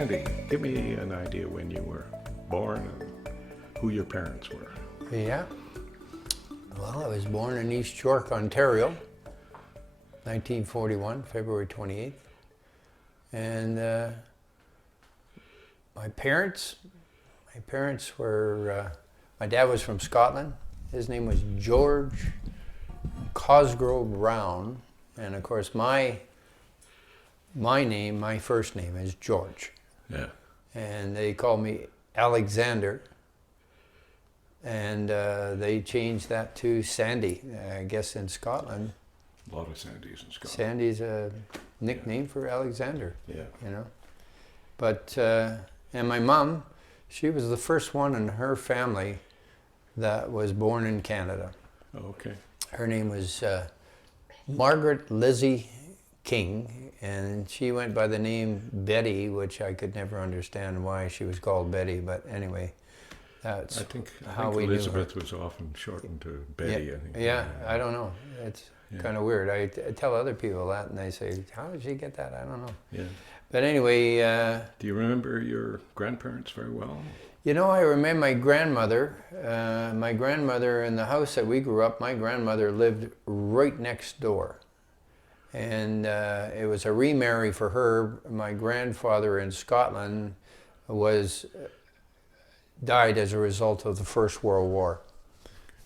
Sandy, give me an idea when you were born and who your parents were. Yeah. Well, I was born in East York, Ontario, 1941, February 28th. And my parents were, my dad was from Scotland. His name was George Cosgrove Brown. And of course, my first name is George. Yeah. And they called me Alexander. And they changed that to Sandy, I guess in Scotland. A lot of Sandys in Scotland. Sandy's a nickname for Alexander. Yeah. You know. But, and my mom, she was the first one in her family that was born in Canada. Oh, okay. Her name was Margaret Lizzie King, and she went by the name Betty, which I could never understand why she was called Betty, but anyway, that's I think how we Elizabeth knew her. was often shortened to Betty. Yeah, I think. yeah, I don't know. It's kind of weird. I tell other people that, and they say, how did she get that? I don't know. Yeah. But anyway... Do you remember your grandparents very well? You know, I remember my grandmother. My grandmother, in the house that we grew up, my grandmother lived right next door. And it was a remarry for her. My grandfather in Scotland died as a result of the First World War.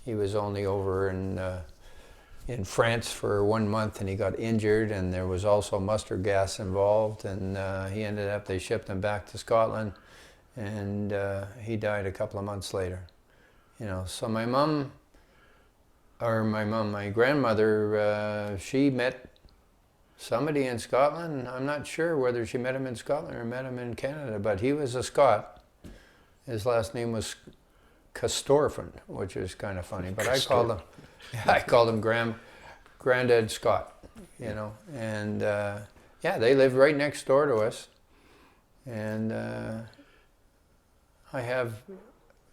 He was only over in France for 1 month, and he got injured, and there was also mustard gas involved, and they shipped him back to Scotland, and he died a couple of months later. You know, so my grandmother, she met somebody in Scotland. I'm not sure whether she met him in Scotland or met him in Canada, but he was a Scot. His last name was Castorphin, which is kind of funny, but I called him Granddad Scott, you know, and yeah, they lived right next door to us, and I have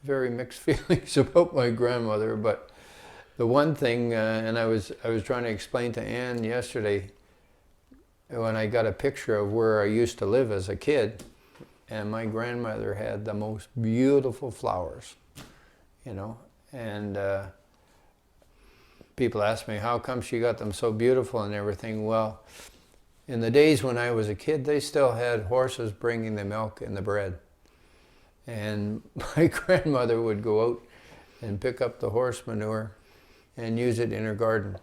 very mixed feelings about my grandmother, but the one thing, and I was trying to explain to Ann yesterday, when I got a picture of where I used to live as a kid, and my grandmother had the most beautiful flowers, you know, and people ask me, how come she got them so beautiful and everything? Well, in the days when I was a kid, they still had horses bringing the milk and the bread. And my grandmother would go out and pick up the horse manure and use it in her garden.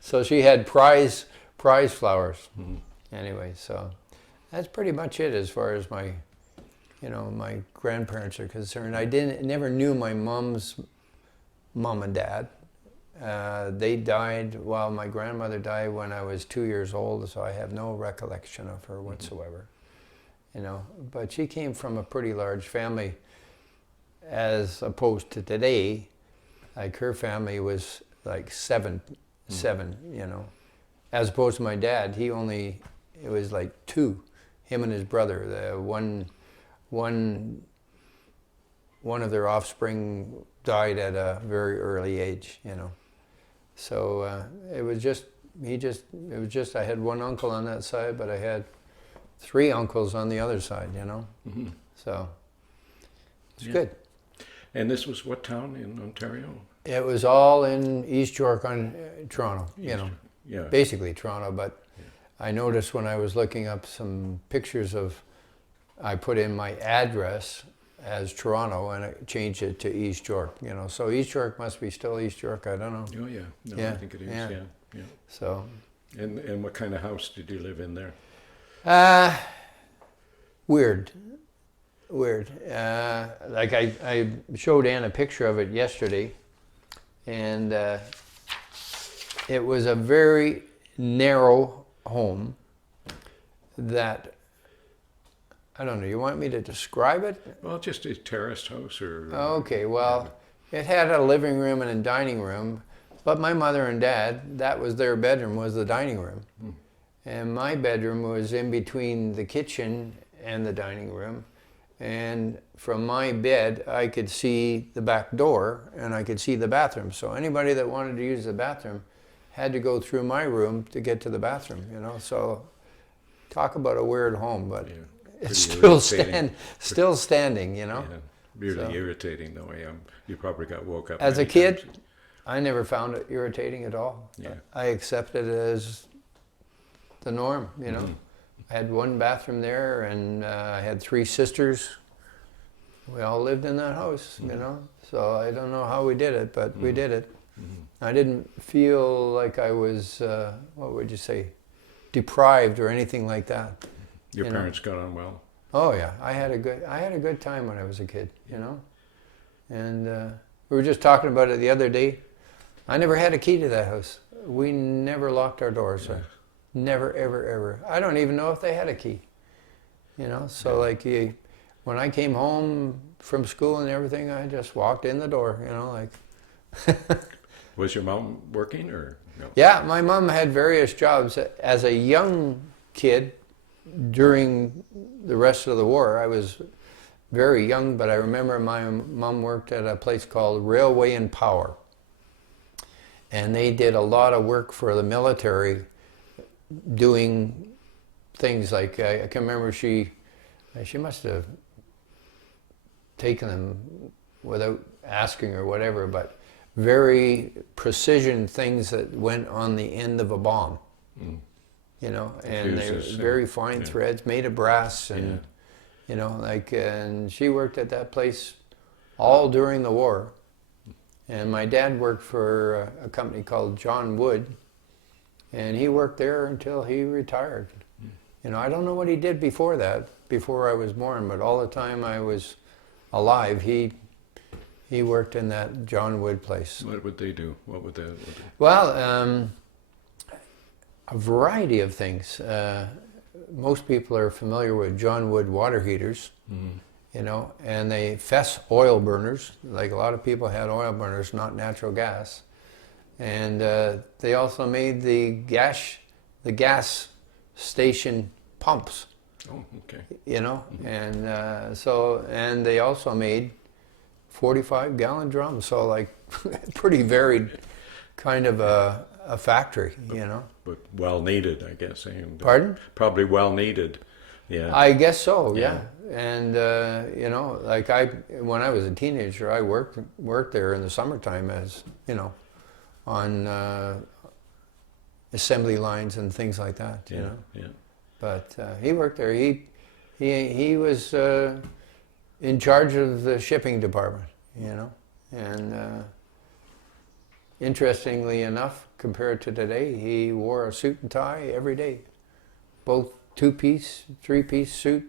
So she had prize flowers. Mm-hmm. Anyway, so that's pretty much it as far as my grandparents are concerned. I never knew my mom's mom and dad. They died while my grandmother died when I was 2 years old, so I have no recollection of her whatsoever. You know, but she came from a pretty large family, as opposed to today. Like her family was like seven, you know, as opposed to my dad. It was like two, him and his brother. The one of their offspring died at a very early age, you know. So it was just I had one uncle on that side, but I had 3 uncles on the other side, you know. Mm-hmm. So it's good. And this was what town in Ontario? It was all in East York, Toronto, you know. Yeah. Basically Toronto, but I noticed when I was looking up some pictures I put in my address as Toronto, and I changed it to East York, you know. So East York must be still East York, I don't know. Oh, yeah. No, yeah. I think it is, yeah. So. And what kind of house did you live in there? Weird. Like I showed Ann a picture of it yesterday, and it was a very narrow home that, I don't know, you want me to describe it? Well, just a terraced house or... Okay, well, it had a living room and a dining room, but my mother and dad, that was their bedroom, was the dining room. Mm. And my bedroom was in between the kitchen and the dining room. And from my bed, I could see the back door and I could see the bathroom. So anybody that wanted to use the bathroom had to go through my room to get to the bathroom, you know. So talk about a weird home, but Yeah. it's Pretty still irritating. still standing, you know. Yeah. Really So- irritating the way you probably got woke up. As a many kid, times. I never found it irritating at all. Yeah. I accepted it as the norm, you know. Mhm. I had one bathroom there, and I had 3 sisters. We all lived in that house, you know. So I don't know how we did it, but we did it. Mhm. I didn't feel like I was, what would you say, deprived or anything like that. Your You know? parents got on well. Oh yeah, I had a good time when I was a kid, you know. And we were just talking about it the other day. I never had a key to that house. We never locked our doors. Yeah. Never, ever, ever. I don't even know if they had a key. You know, so like when I came home from school and everything, I just walked in the door, you know, like. Was your mom working or no? Yeah, my mom had various jobs. As a young kid, during the rest of the war, I was very young, but I remember my mom worked at a place called Railway and Power. And they did a lot of work for the military, doing things like, I can remember she must have taken them without asking or whatever, but very precision things that went on the end of a bomb. Mm. You know, and they were Fuses, very fine yeah. threads, made of brass, and Yeah. you know, like, and she worked at that place all during the war. And my dad worked for a company called John Wood, and he worked there until he retired. You know, I don't know what he did before that, before I was born, but all the time I was alive, he worked in that John Wood place. What would they do? What would they? Well, a variety of things. Most people are familiar with John Wood water heaters, you know, and they Fess oil burners. Like a lot of people had oil burners, not natural gas. And they also made the gas station pumps, Oh, okay. you know, and and they also made 45-gallon drums. So like pretty varied kind of a factory, you know. But well needed, I guess. And, Pardon? Probably well needed. Yeah. I guess so, yeah. Yeah. And you know, like when I was a teenager, I worked there in the summertime as, you know, on assembly lines and things like that, you know. Yeah. But he worked there. He was in charge of the shipping department, you know. And interestingly enough, compared to today, he wore a suit and tie every day, both 2-piece, 3-piece suit,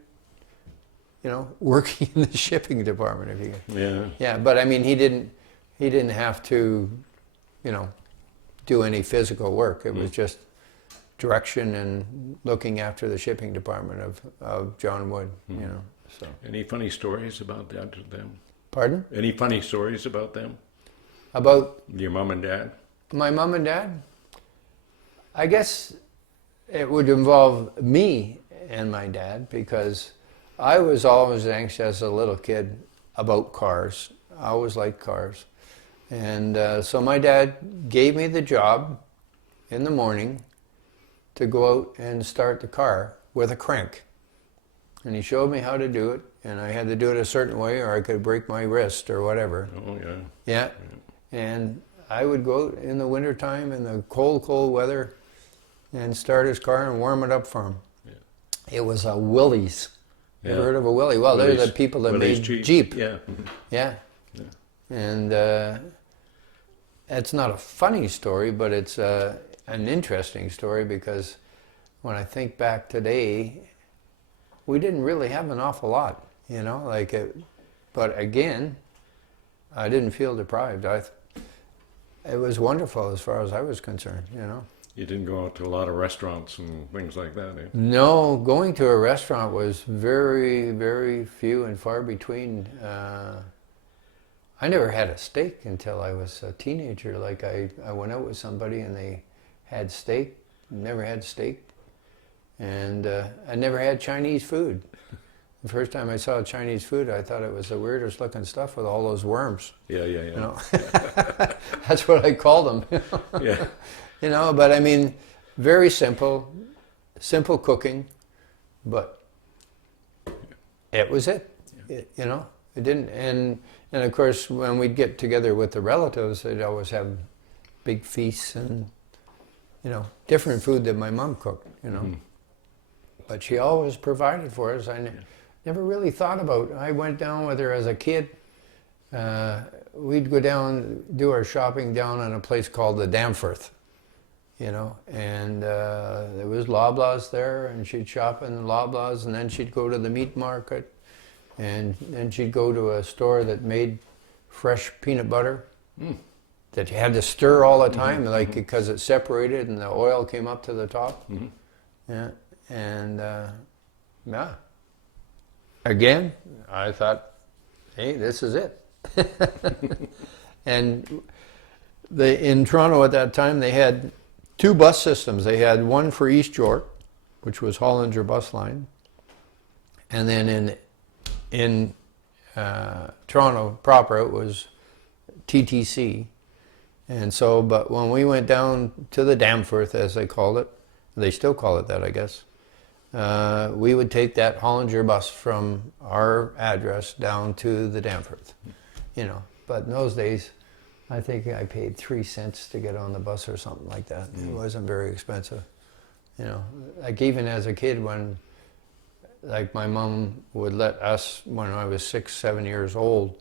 you know, working in the shipping department. If you get. Yeah. Yeah, but I mean, he didn't have to, you know, do any physical work. It was just direction and looking after the shipping department of John Wood, you know. So. Any funny stories about them? Pardon? Any funny stories about them? About Your mom and dad? my mom and dad? I guess it would involve me and my dad, because I was always anxious as a little kid about cars. I always liked cars. And so my dad gave me the job in the morning to go out and start the car with a crank. And he showed me how to do it, and I had to do it a certain way or I could break my wrist or whatever. Oh, yeah. Yeah. And I would go out in the wintertime in the cold, cold weather and start his car and warm it up for him. Yeah. It was a Willys. You Yeah. ever heard of a Willie? Well, they're Willys- the people that Willys made Jeep. Yeah. Yeah. Yeah. And it's not a funny story, but it's an interesting story, because when I think back today, we didn't really have an awful lot, you know, like it. But again, I didn't feel deprived. It was wonderful as far as I was concerned, you know. You didn't go out to a lot of restaurants and things like that, eh? No, going to a restaurant was very, very few and far between. I never had a steak until I was a teenager. Like I went out with somebody and they had steak. Never had steak. And I never had Chinese food. The first time I saw Chinese food, I thought it was the weirdest looking stuff with all those worms. Yeah. You know, that's what I called them. You know? Yeah. You know, but I mean, very simple cooking. but it was it. You know, it didn't. And of course, when we'd get together with the relatives, they'd always have big feasts and, you know, different food than my mom cooked, you know. Mm-hmm. But she always provided for us. I never really thought about it. I went down with her as a kid. We'd go down, do our shopping down in a place called the Danforth, you know, and there was Loblaws there, and she'd shop in the Loblaws, and then she'd go to the meat market, and then she'd go to a store that made fresh peanut butter that you had to stir all the time, like because it separated and the oil came up to the top. Mm-hmm. Yeah, and yeah. Again, I thought, hey, this is it. And in Toronto at that time, they had 2 bus systems. They had one for East York, which was Hollinger Bus Line, and then in Toronto proper, it was TTC. And so, but when we went down to the Danforth, as they called it, they still call it that, I guess, we would take that Hollinger bus from our address down to the Danforth, you know. But in those days, I think I paid 3 cents to get on the bus or something like that. It wasn't very expensive, you know. Like even as a kid, when, like my mom would let us, when I was 6, 7 years old,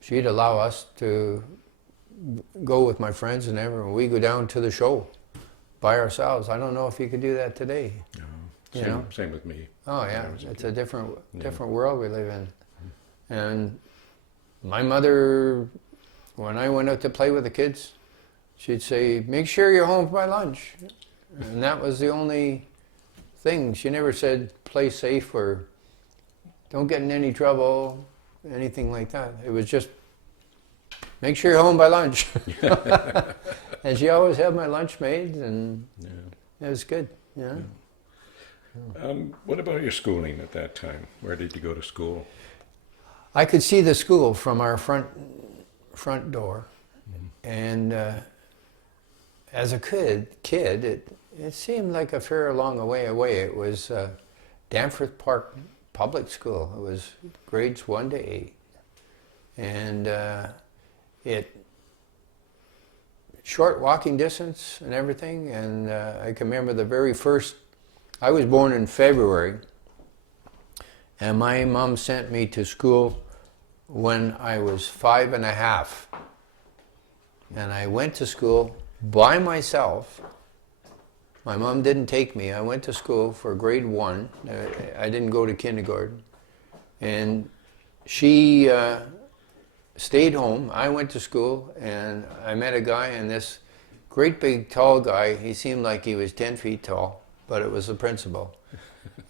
she'd allow us to go with my friends and everyone. We go down to the show by ourselves. I don't know if you could do that today. No. Same with me. Oh yeah, it's a different world we live in. And my mother, when I went out to play with the kids, she'd say, "Make sure you're home by lunch," and that was the only thing. She never said play safe or don't get in any trouble, anything like that. It was just make sure you're home by lunch. And she always had my lunch made, and it was good. Yeah. What about your schooling at that time? Where did you go to school? I could see the school from our front door, and as a kid, it seemed like a fair long way away. It was Danforth Park Public School. It was grades 1 to 8, and it short walking distance and everything. And I can remember the very first. I was born in February, and my mom sent me to school when I was 5 and a half. And I went to school by myself. My mom didn't take me. I went to school for grade 1. I didn't go to kindergarten. And she stayed home. I went to school, and I met a guy, and this great big tall guy, he seemed like he was 10 feet tall, but it was the principal.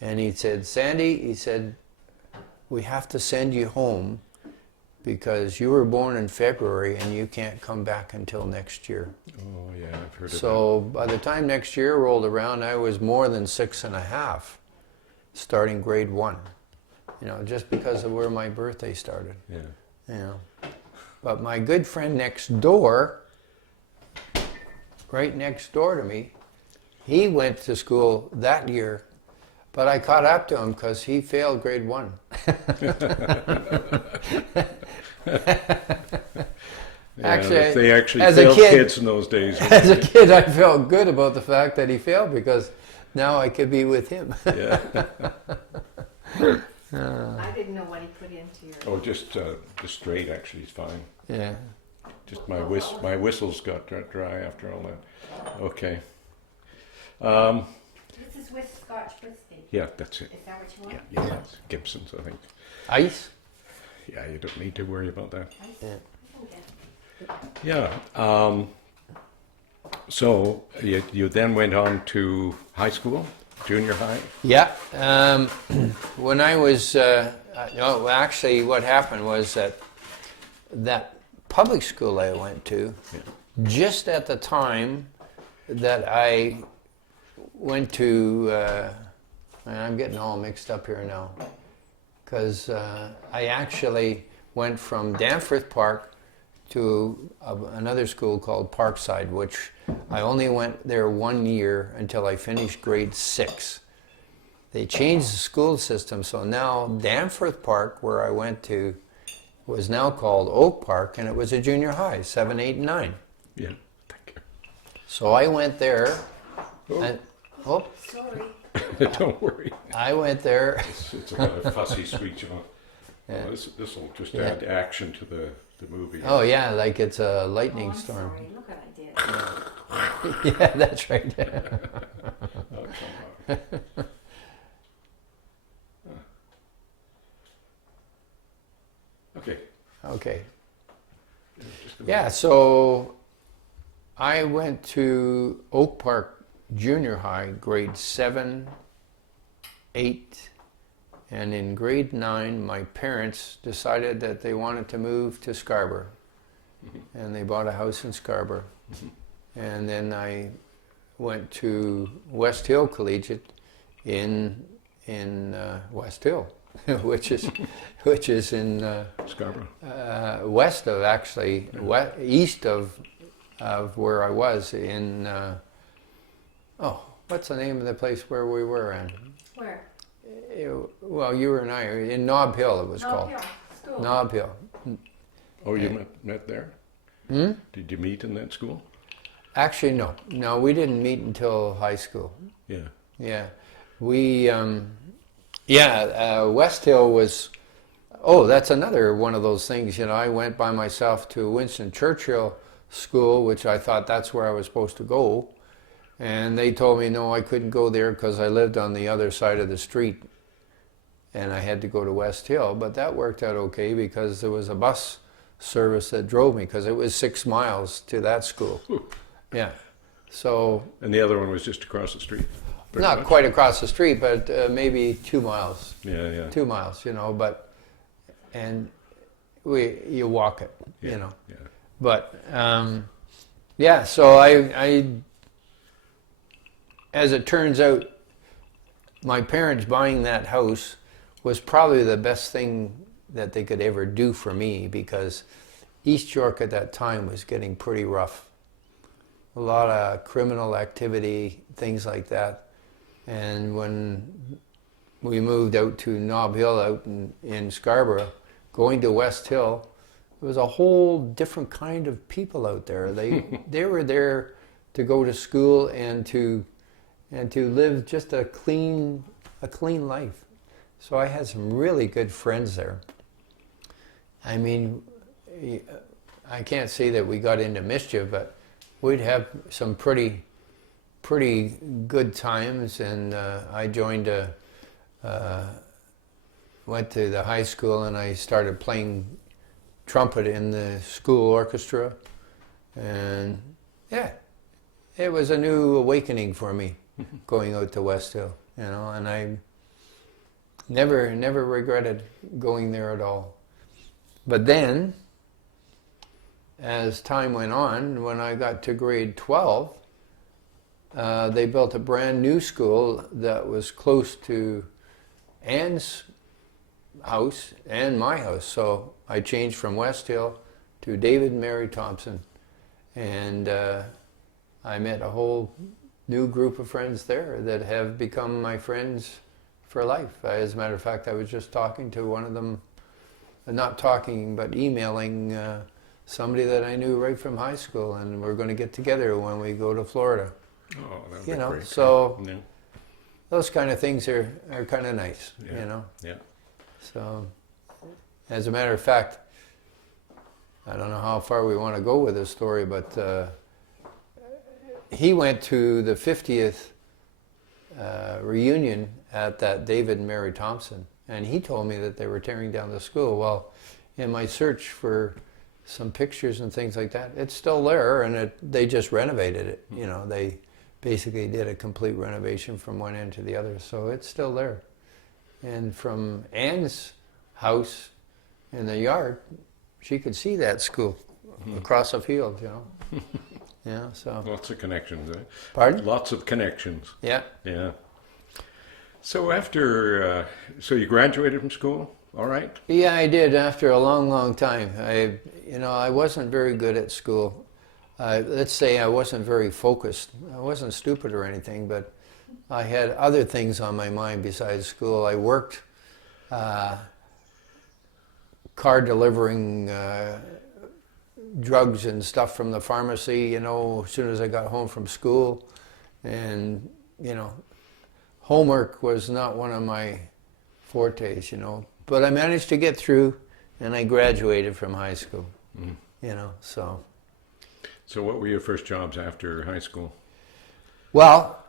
And he said, "Sandy," he said, "we have to send you home because you were born in February and you can't come back until next year." Oh yeah, I've heard of that. So by the time next year rolled around, I was more than 6 and a half, starting grade 1. You know, just because of where my birthday started. Yeah. You know. But my good friend next door, right next door to me, he went to school that year, but I caught up to him because he failed grade 1. Actually, they actually as failed a kid, kids in those days. As a kid, I felt good about the fact that he failed because now I could be with him. Yeah. I didn't know what he put into your... Oh, just straight actually is fine. Yeah. Just my whistles got dry after all that. Okay. This is with Scotch whiskey. Yeah, that's it. Is that what you want? Yeah, that's Gibson's, I think. Ice? Yeah, you don't need to worry about that. Ice? Yeah. Yeah. So you then went on to high school, junior high? Yeah. When I was, actually what happened was that public school I went to, just at the time that I went to, I'm getting all mixed up here now, because I actually went from Danforth Park to another school called Parkside, which I only went there 1 year until I finished grade 6. they changed the school system, so now Danforth Park, where I went to, was now called Oak Park, and it was a junior high, 7, 8, and 9. Yeah. Thank So I went there, you. and, oh, Sorry. Don't worry. I went there. It's a rather fussy speech. Yeah. Well, this will just Yeah. add action to the movie. Oh yeah, like it's a Oh, lightning I'm storm. sorry. Look what I did. Yeah, that's right. Oh, come on. Okay. Okay. Just a Yeah, so I went to Oak Park Junior High, grade 7, 8, and in grade 9, my parents decided that they wanted to move to Scarborough. And they bought a house in Scarborough. And then I went to West Hill Collegiate in West Hill, which is in Scarborough. west of, actually, east of where I was in, what's the name of the place where we were in? Where? Well, you and I, in Nob Hill it was No, called. here. School. Nob Hill. Oh, you met there? Hmm? Did you meet in that school? Actually, no. No, we didn't meet until high school. Yeah. Yeah. We, West Hill was, that's another one of those things, you know, I went by myself to Winston Churchill School, which I thought that's where I was supposed to go. And they told me, no, I couldn't go there because I lived on the other side of the street. And I had to go to West Hill, but that worked out okay because there was a bus service that drove me because it was 6 miles to that school. Ooh. Yeah. So And the other one was just across the street? pretty not much? quite across the street, but maybe 2 miles. Yeah. 2 miles, you know, and you walk it, Yeah, you know. Yeah. But, so I, as it turns out, my parents buying that house was probably the best thing that they could ever do for me because East York at that time was getting pretty rough. A lot of criminal activity, things like that. And when we moved out to Nob Hill out in Scarborough, going to West Hill, it was a whole different kind of people out there. They were there to go to school and to live just a clean life. So I had some really good friends there. I mean, I can't say that we got into mischief, but we'd have some pretty good times. And I went to the high school and I started playing trumpet in the school orchestra. And yeah, it was a new awakening for me going out to West Hill, you know, and I never regretted going there at all. But then, as time went on, when I got to grade 12, they built a brand new school that was close to Anne's house and my house. So I changed from West Hill to David and Mary Thompson. And I met a whole new group of friends there that have become my friends for life. As a matter of fact, I was just talking to one of them, not talking, but emailing somebody that I knew right from high school, and we're going to get together when we go to Florida. Oh, that'd You be know, great. so Yeah. those kind of things are kind of nice, Yeah. you know. Yeah. So, as a matter of fact, I don't know how far we want to go with this story, but he went to the 50th reunion at that David and Mary Thompson, and he told me that they were tearing down the school. Well, in my search for some pictures and things like that, it's still there, and they just renovated it. You know, they basically did a complete renovation from one end to the other, so it's still there. And from Anne's house in the yard, she could see that school across the field, you know. Yeah, so. Lots of connections, eh? Pardon? Lots of connections. Yeah. Yeah. So after, so you graduated from school, all right? Yeah, I did after a long time. I wasn't very good at school. Let's say I wasn't very focused. I wasn't stupid or anything, but I had other things on my mind besides school. I worked car delivering drugs and stuff from the pharmacy, as soon as I got home from school. And, homework was not one of my fortes, But I managed to get through, and I graduated from high school, so. So what were your first jobs after high school? Well,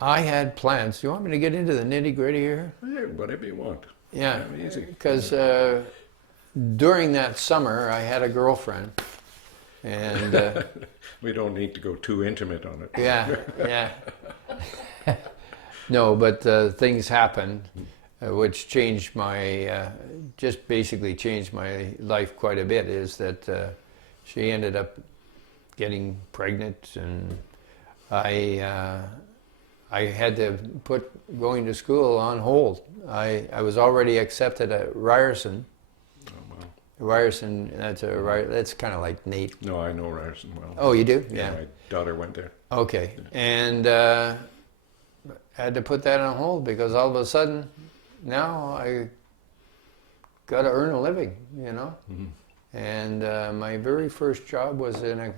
I had plans. Do you want me to get into the nitty-gritty here? Hey, whatever you want. Yeah, Easy. because during that summer, I had a girlfriend, and We don't need to go too intimate on it. yeah. No, but things happened, which changed just basically changed my life quite a bit. Is that she ended up getting pregnant, and I had to put going to school on hold. I was already accepted at Ryerson. Oh, wow. Ryerson, that's kind of like Nate. No, I know Ryerson well. Oh, you do? Yeah, my daughter went there. Okay, and had to put that on hold because all of a sudden, now I got to earn a living, Mm-hmm. And my very first job was in a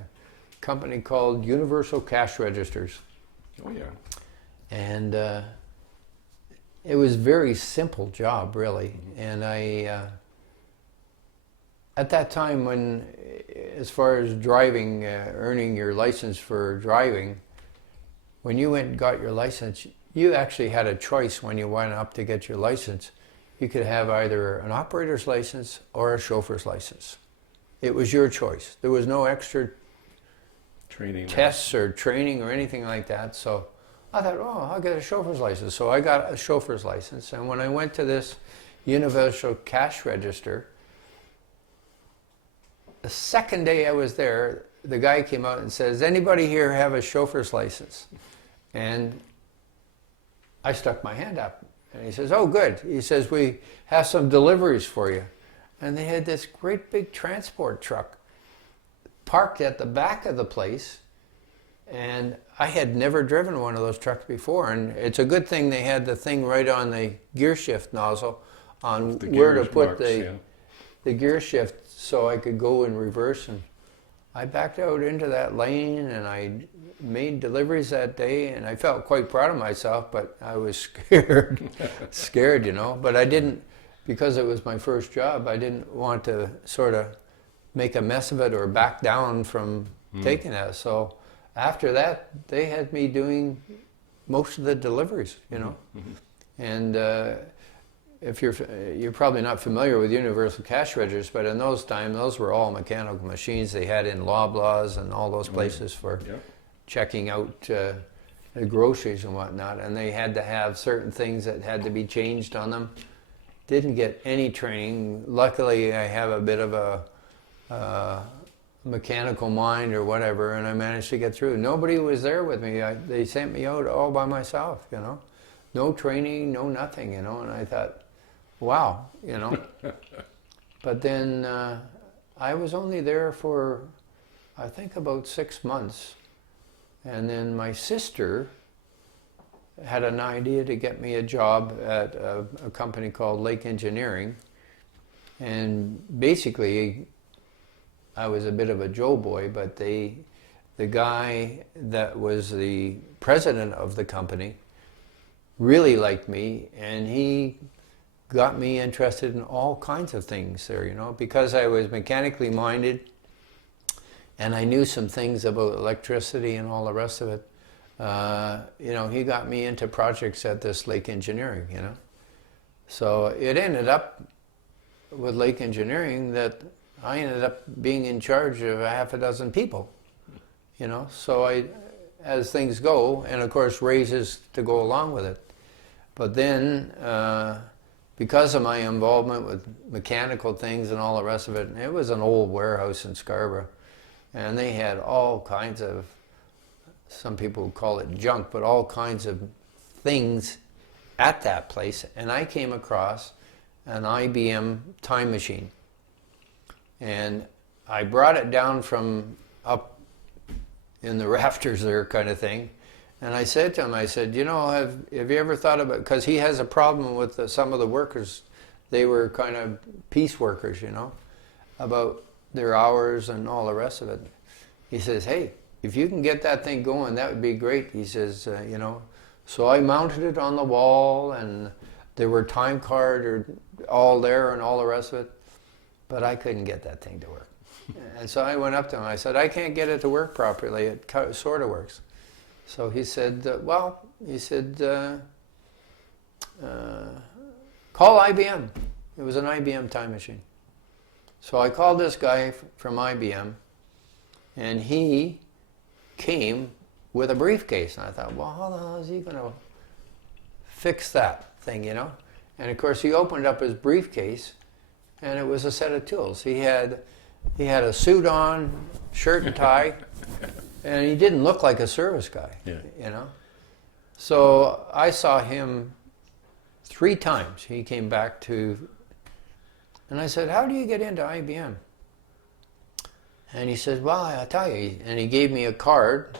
company called Universal Cash Registers. Oh, yeah. And it was a very simple job, really. And I, at that time when, as far as driving, earning your license for driving, when you went and got your license, you actually had a choice when you went up to get your license. You could have either an operator's license or a chauffeur's license. It was your choice. There was no extra Training. tests or training or anything like that. So I thought, I'll get a chauffeur's license. So I got a chauffeur's license. And when I went to this Universal Cash Register, the second day I was there, the guy came out and says, anybody here have a chauffeur's license? And I stuck my hand up. And he says, oh, good. He says, we have some deliveries for you. And they had this great big transport truck parked at the back of the place. And I had never driven one of those trucks before. And it's a good thing they had the thing right on the gear shift nozzle on where to put the gear shift so I could go in reverse. And I backed out into that lane and I made deliveries that day, and I felt quite proud of myself, but I was scared, But I didn't, because it was my first job, I didn't want to sort of make a mess of it or back down from taking that. So after that, they had me doing most of the deliveries, And if you're probably not familiar with Universal Cash Registers, but in those times, those were all mechanical machines they had in Loblaws and all those places for checking out the groceries and whatnot. And they had to have certain things that had to be changed on them. Didn't get any training. Luckily, I have a bit of a mechanical mind or whatever, and I managed to get through. Nobody was there with me. They sent me out all by myself, No training, no nothing, And I thought, wow, But then I was only there for, I think, about 6 months. And then my sister had an idea to get me a job at a company called Lake Engineering. And basically, I was a bit of a Joe boy, but the guy that was the president of the company really liked me, and he got me interested in all kinds of things there, because I was mechanically minded and I knew some things about electricity and all the rest of it. He got me into projects at this Lake Engineering, So it ended up with Lake Engineering that I ended up being in charge of a half a dozen people, So as things go, and of course raises to go along with it. But then, because of my involvement with mechanical things and all the rest of it, it was an old warehouse in Scarborough. And they had all kinds of, some people would call it junk, but all kinds of things at that place. And I came across an IBM time machine. And I brought it down from up in the rafters there kind of thing. And I said to him, I said, you know, have you ever thought about, because he has a problem with some of the workers, they were kind of piece workers, you know, about their hours and all the rest of it. He says, hey, if you can get that thing going, that would be great. He says, you know, so I mounted it on the wall, and there were time card or all there and all the rest of it, but I couldn't get that thing to work. And so I went up to him, I said, I can't get it to work properly. It sort of works. So he said, call IBM. It was an IBM time machine. So I called this guy from IBM, and he came with a briefcase. And I thought, well, how the hell is he going to fix that thing, you know? And of course, he opened up his briefcase, and it was a set of tools. He had a suit on, shirt and tie, and he didn't look like a service guy, you know? So I saw him 3 times. He came back to, and I said, how do you get into IBM? And he said, well, I'll tell you. And he gave me a card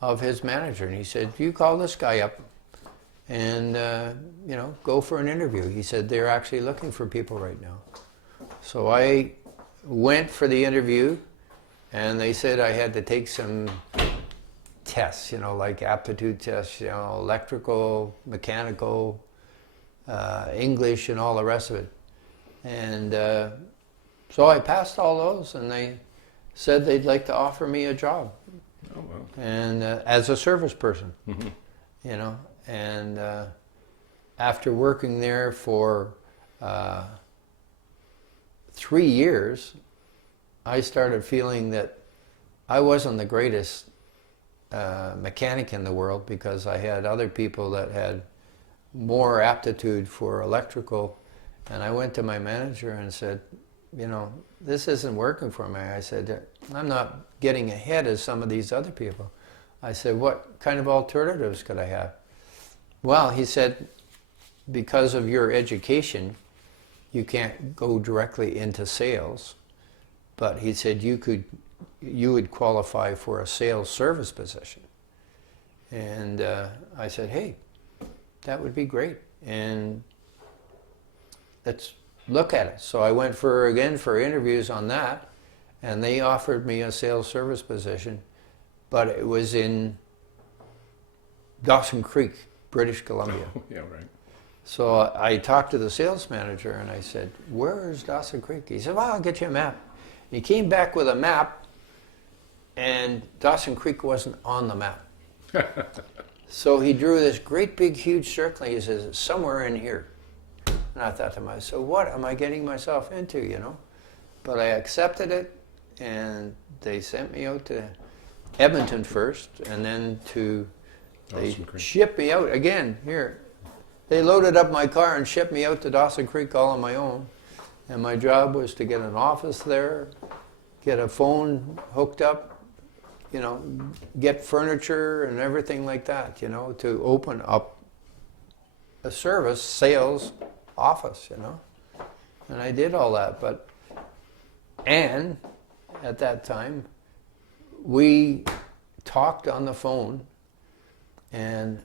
of his manager, and he said, you call this guy up and, you know, go for an interview. He said, they're actually looking for people right now. So I went for the interview, and they said I had to take some tests, you know, like aptitude tests, you know, electrical, mechanical, English, and all the rest of it. And so I passed all those, and they said they'd like to offer me a job. Oh, well. And as a service person, you know. And after working there for 3 years, I started feeling that I wasn't the greatest mechanic in the world, because I had other people that had more aptitude for electrical. And I went to my manager and said, you know, this isn't working for me. I said, I'm not getting ahead as some of these other people. I said, what kind of alternatives could I have? Well, he said, because of your education, you can't go directly into sales. But he said you would qualify for a sales service position. And I said, hey, that would be great. And let's look at it. So I went for interviews on that, and they offered me a sales service position, but it was in Dawson Creek, British Columbia. Oh, yeah, right. So I talked to the sales manager, and I said, where is Dawson Creek? He said, well, I'll get you a map. He came back with a map, and Dawson Creek wasn't on the map. So he drew this great big huge circle, and he says, it's somewhere in here. And I thought to myself, so what am I getting myself into, you know? But I accepted it, and they sent me out to Edmonton first, and then they shipped me out again here. They loaded up my car and shipped me out to Dawson Creek all on my own. And my job was to get an office there, get a phone hooked up, you know, get furniture and everything like that, you know, to open up a service sales office, you know. And I did all that. But Anne, at that time, we talked on the phone, and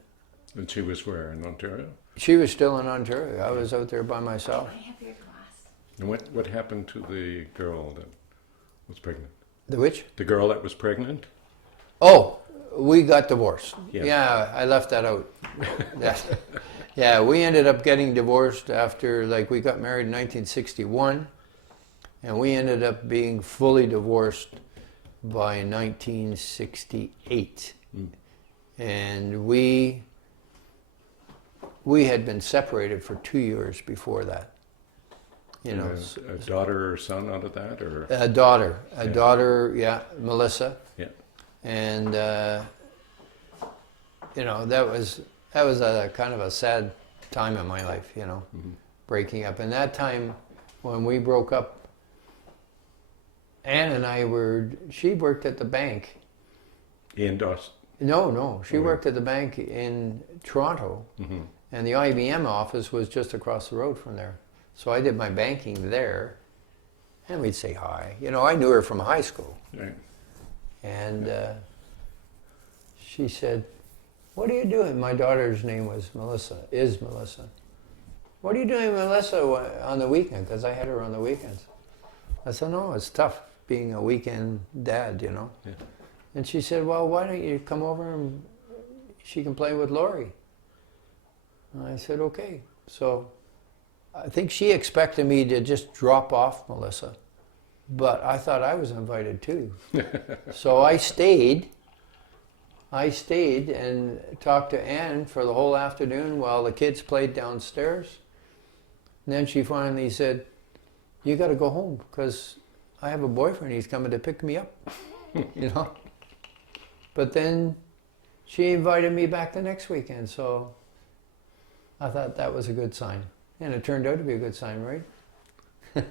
she was where, in Ontario? She was still in Ontario. I was out there by myself. I have your glass. And what happened to the girl that was pregnant? The which? The girl that was pregnant? Oh, we got divorced. Yeah. Yeah, I left that out. Yeah, we ended up getting divorced after, like, we got married in 1961, and we ended up being fully divorced by 1968. And we had been separated for 2 years before that. You know, a daughter or son out of that, or a daughter, yeah, Melissa. yeah. And you know, that was a kind of a sad time in my life, you know, breaking up. And that time when we broke up, Anne and I she worked at the bank. In Dawson? No, she worked at the bank in Toronto, and the IBM office was just across the road from there. So I did my banking there, and we'd say hi. You know, I knew her from high school. Right. And she said, what are you doing? My daughter's name was Melissa, is Melissa. What are you doing, Melissa, on the weekend? Because I had her on the weekends. I said, no, it's tough being a weekend dad, you know. Yeah. And she said, well, why don't you come over and she can play with Lori? And I said, okay. So I think she expected me to just drop off Melissa, but I thought I was invited too. So I stayed and talked to Ann for the whole afternoon while the kids played downstairs. And then she finally said, you got to go home because I have a boyfriend. He's coming to pick me up, you know. But then she invited me back the next weekend, so I thought that was a good sign. And it turned out to be a good sign, right?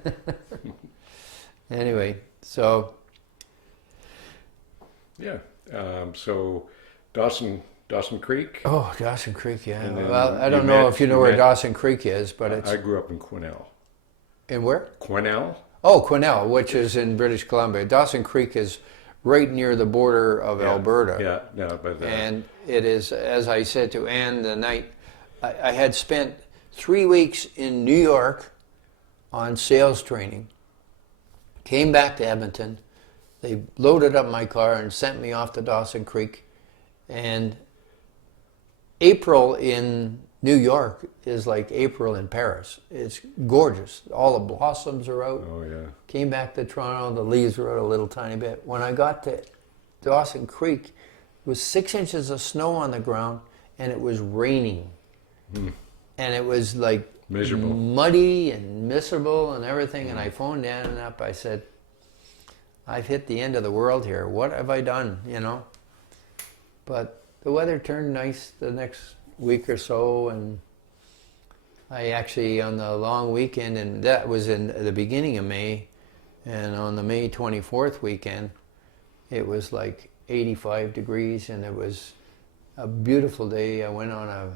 Anyway, so... Yeah. So Dawson Creek. Oh, Dawson Creek, yeah. And then Well, I you don't know met- if you know you where met- Dawson Creek is, but it's... I grew up in Quesnel. In where? Quesnel? Oh, Quesnel, which is in British Columbia. Dawson Creek is right near the border of Alberta. Yeah, no, but And it is, as I said to Ann the night, I had spent 3 weeks in New York on sales training, came back to Edmonton, they loaded up my car and sent me off to Dawson Creek, and April in New York is like April in Paris. It's gorgeous. All the blossoms are out. oh yeah. Came back to Toronto, the leaves were out a little tiny bit. When I got to Dawson Creek, it was 6 inches of snow on the ground and it was raining. And it was like Miserable. muddy and miserable and everything. And I phoned Ann up. I said, I've hit the end of the world here. What have I done, you know? But the weather turned nice the next week or so, and I actually, on the long weekend, and that was in the beginning of May, and on the May 24th weekend, it was like 85 degrees, and it was a beautiful day. I went on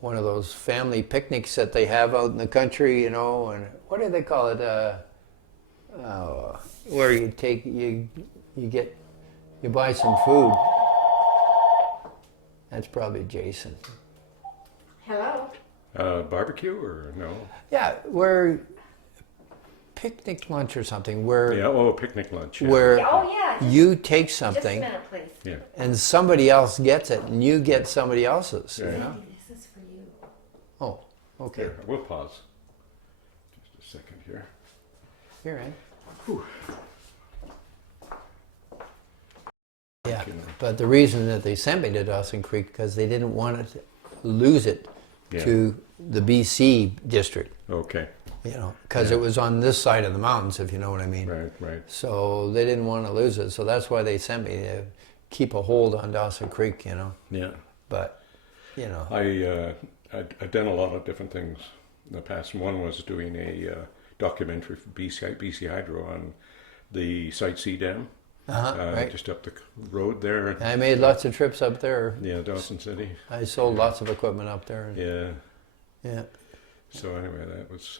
one of those family picnics that they have out in the country, you know, and what do they call it? Where you take, you buy some food. That's probably Jason. Hello. Barbecue or no? Yeah, where picnic lunch or something, where Yeah. Oh, picnic lunch. Yeah. where Oh yeah. you take Just a something minute, please. Yeah. and somebody else gets it, and you get somebody else's. Yeah. You know? This is for you. Oh, okay. Here, we'll pause. Just a second here. Here, eh? Yeah, but the reason that they sent me to Dawson Creek because they didn't want to lose it Yeah. to the BC district, Okay. you know, because it was on this side of the mountains, if you know what I mean. Right. Right. So they didn't want to lose it, so that's why they sent me to keep a hold on Dawson Creek, you know. Yeah. But, you know, I've done a lot of different things in the past. One was doing a documentary for BC Hydro on the Site C Dam, right. just up the road there. I made lots of trips up there. Yeah, Dawson City. I sold lots of equipment up there. And, Yeah. yeah. So anyway,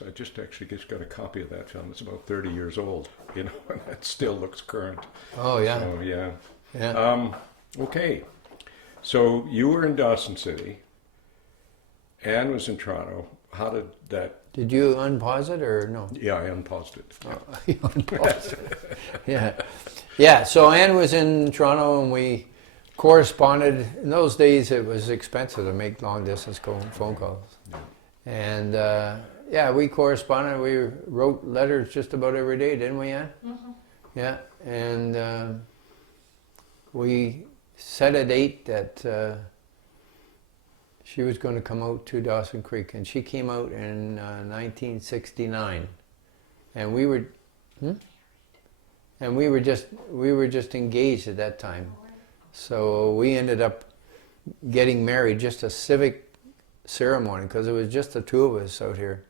I just got a copy of that film. It's about 30 years old, you know, and it still looks current. Oh, yeah. So yeah. Yeah. Okay. So you were in Dawson City. Anne was in Toronto. How did that? Did you unpause it or no? Yeah, I unpaused it. You unpaused it. Yeah. Yeah, so Ann was in Toronto and we corresponded. In those days it was expensive to make long distance phone calls. Yeah. And yeah, we corresponded. We wrote letters just about every day, didn't we, Ann? Mm-hmm. Yeah, and we set a date that she was going to come out to Dawson Creek, and she came out in 1969, and we were just engaged at that time, so we ended up getting married, just a civic ceremony, because it was just the two of us out here,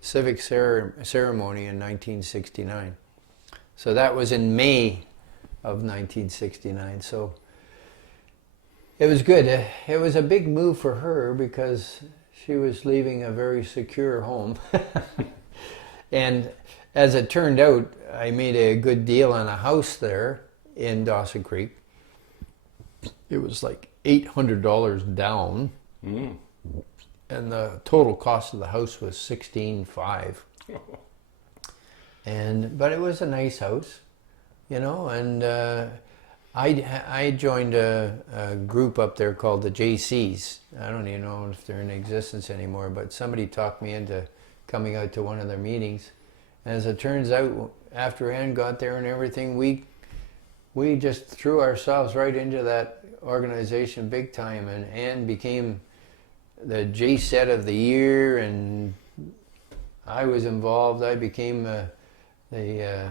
civic ceremony in 1969. So that was in May of 1969. So it was good. It was a big move for her because she was leaving a very secure home. And as it turned out, I made a good deal on a house there in Dawson Creek. It was like $800 down, Mm. and the total cost of the house was $16,500. But it was a nice house, you know. And I joined a group up there called the JCs. I don't even know if they're in existence anymore, but somebody talked me into coming out to one of their meetings. And as it turns out, after Ann got there and everything, we just threw ourselves right into that organization big time, and Ann became the JSET of the year, and I was involved. I became the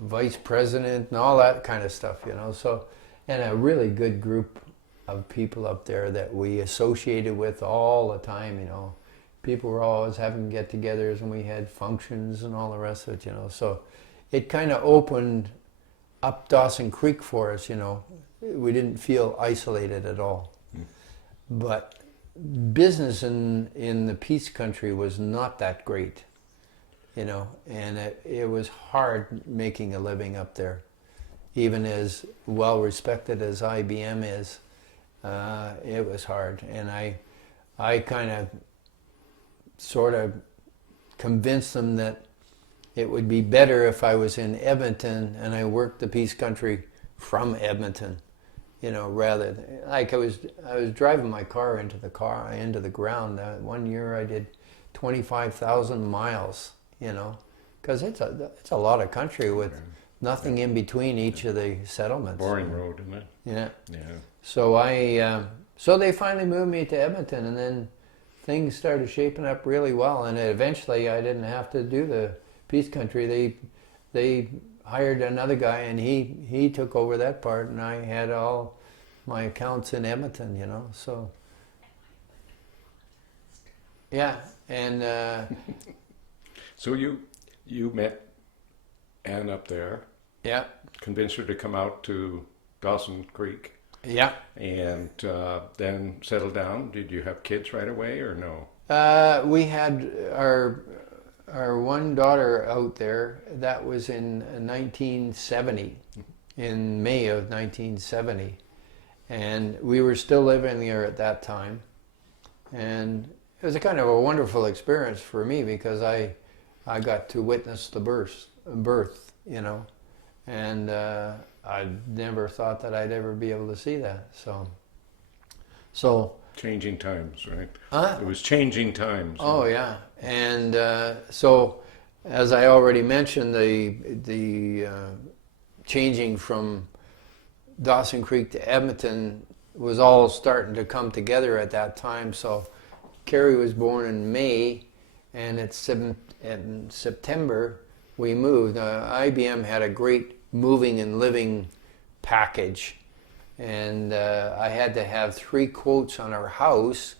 vice president and all that kind of stuff, you know. So, and a really good group of people up there that we associated with all the time, you know. People were always having get-togethers, and we had functions and all the rest of it, you know. So it kind of opened up Dawson Creek for us, you know. We didn't feel isolated at all. But business in the Peace Country was not that great, you know, and it was hard making a living up there. Even as well respected as IBM is, it was hard. And I kind of sort of convinced them that it would be better if I was in Edmonton and I worked the Peace Country from Edmonton, you know, rather than, like I was driving my car into the ground. One year I did 25,000 miles, you know, because it's a lot of country with nothing in between each of the settlements. Boring road, isn't it? Yeah. Yeah. So so they finally moved me to Edmonton, and then things started shaping up really well. And eventually, I didn't have to do the Peace Country. They hired another guy, and he took over that part, and I had all my accounts in Edmonton, you know. So yeah, and So you met Ann up there, yeah, convinced her to come out to Dawson Creek, yeah. and then settle down. Did you have kids right away or no? We had our one daughter out there. That was in 1970, in May of 1970. And we were still living there at that time. And it was a kind of a wonderful experience for me because I got to witness the birth, you know. And I never thought that I'd ever be able to see that. So Changing times, right? Huh? It was changing times. Oh yeah, and so as I already mentioned, the changing from Dawson Creek to Edmonton was all starting to come together at that time. So Carrie was born in May, and in September we moved. IBM had a great moving and living package. And I had to have 3 quotes on our house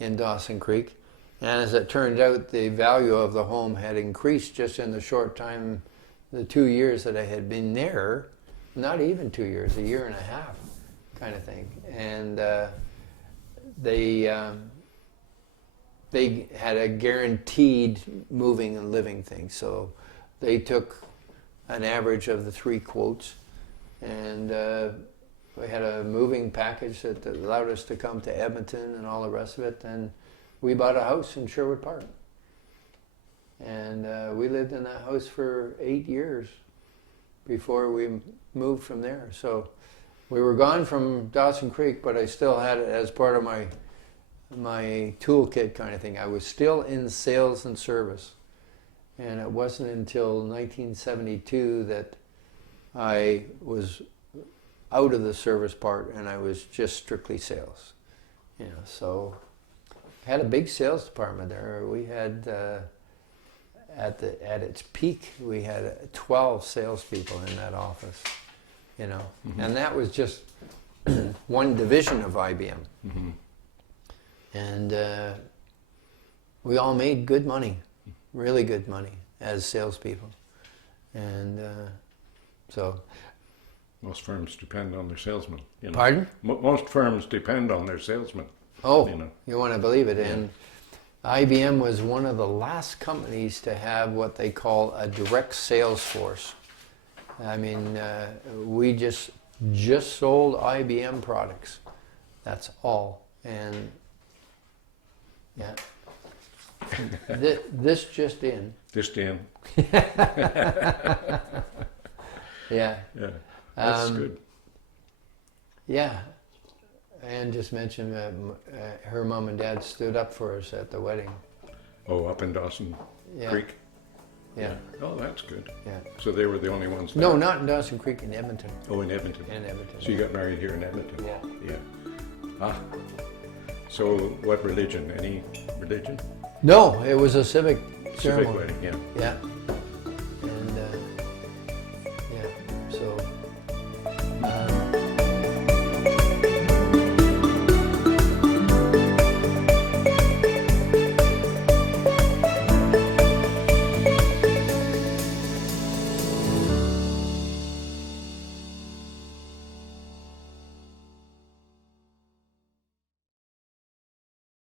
in Dawson Creek. And as it turned out, the value of the home had increased just in the short time, the 2 years that I had been there. Not even 2 years, a year and a half kind of thing. And they had a guaranteed moving and living thing. So they took an average of the 3 quotes, and we had a moving package that allowed us to come to Edmonton and all the rest of it, and we bought a house in Sherwood Park. And we lived in that house for 8 years before we moved from there. So we were gone from Dawson Creek, but I still had it as part of my toolkit kind of thing. I was still in sales and service. And it wasn't until 1972 that I was out of the service part, and I was just strictly sales. You know, so I had a big sales department there. We had at its peak, we had 12 salespeople in that office. You know, and that was just one division of IBM. Mm-hmm. And we all made good money, really good money as salespeople. And so. Most firms depend on their salesmen. You know. Pardon? Most firms depend on their salesmen. Oh, you know. You want to believe it. Yeah. And IBM was one of the last companies to have what they call a direct sales force. I mean, we just sold IBM products. That's all. And yeah, this just in. Just in. Yeah. Yeah, that's good. Yeah. Anne just mentioned her mom and dad stood up for us at the wedding. Oh, up in Dawson Yeah. Creek? Yeah. Oh, that's good. Yeah. So they were the only ones there? No, not in Dawson Creek, in Edmonton. Oh, in Edmonton. In Edmonton. So you got married here in Edmonton? Yeah. Yeah. Ah. So what religion? Any religion? No, it was a civic Civic ceremony. wedding, yeah. Yeah.